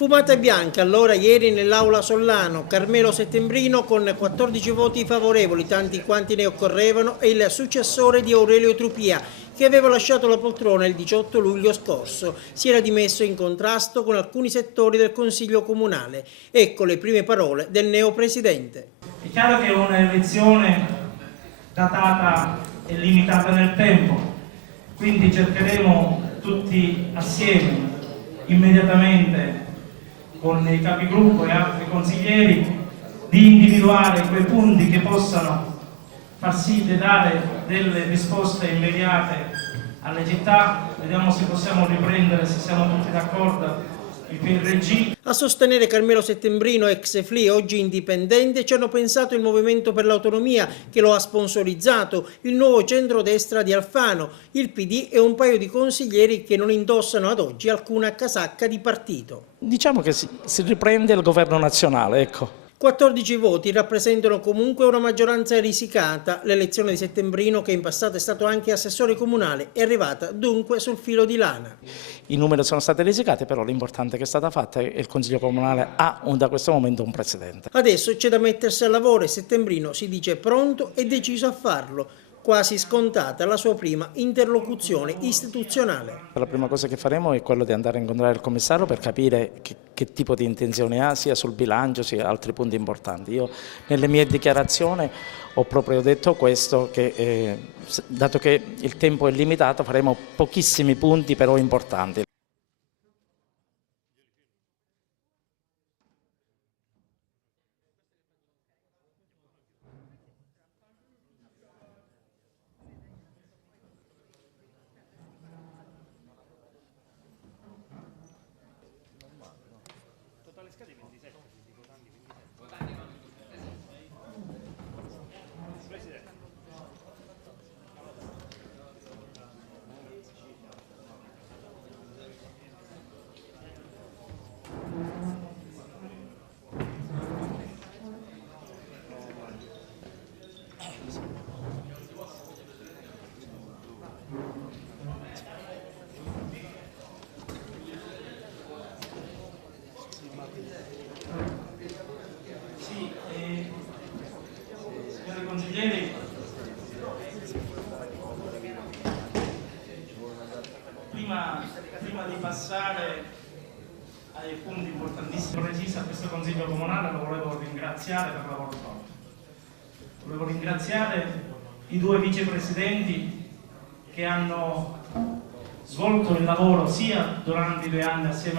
Fumata bianca allora ieri nell'aula Sollano, Carmelo Settembrino con 14 voti favorevoli, tanti quanti ne occorrevano, è il successore di Aurelio Trupia, che aveva lasciato la poltrona il 18 luglio scorso. Si era dimesso in contrasto con alcuni settori del Consiglio Comunale. Ecco le prime parole del neopresidente. È chiaro che è un'elezione datata e limitata nel tempo, quindi cercheremo tutti assieme, immediatamente, con i capigruppo e altri consiglieri, di individuare quei punti che possano far sì di dare delle risposte immediate alle città. Vediamo se possiamo riprendere, se siamo tutti d'accordo, il PRG. A sostenere Carmelo Settembrino, ex FLI, oggi indipendente, ci hanno pensato il Movimento per l'Autonomia, che lo ha sponsorizzato, il nuovo centrodestra di Alfano, il PD e un paio di consiglieri che non indossano ad oggi alcuna casacca di partito. Diciamo che si riprende il governo nazionale, ecco. 14 voti rappresentano comunque una maggioranza risicata. L'elezione di Settembrino, che in passato è stato anche assessore comunale, è arrivata dunque sul filo di lana. I numeri sono stati risicati, però l'importante che è stata fatta è che il Consiglio Comunale ha da questo momento un presidente. Adesso c'è da mettersi al lavoro e Settembrino si dice pronto e deciso a farlo. Quasi scontata la sua prima interlocuzione istituzionale. La prima cosa che faremo è quello di andare a incontrare il commissario per capire che tipo di intenzione ha, sia sul bilancio sia altri punti importanti. Io nelle mie dichiarazioni ho proprio detto questo, che dato che il tempo è limitato faremo pochissimi punti però importanti. Signori consiglieri, prima di passare ai punti importantissimi precisi a questo Consiglio Comunale, lo volevo ringraziare per il lavoro svolto. Volevo ringraziare i due vicepresidenti che hanno svolto il lavoro sia durante i 2 anni assieme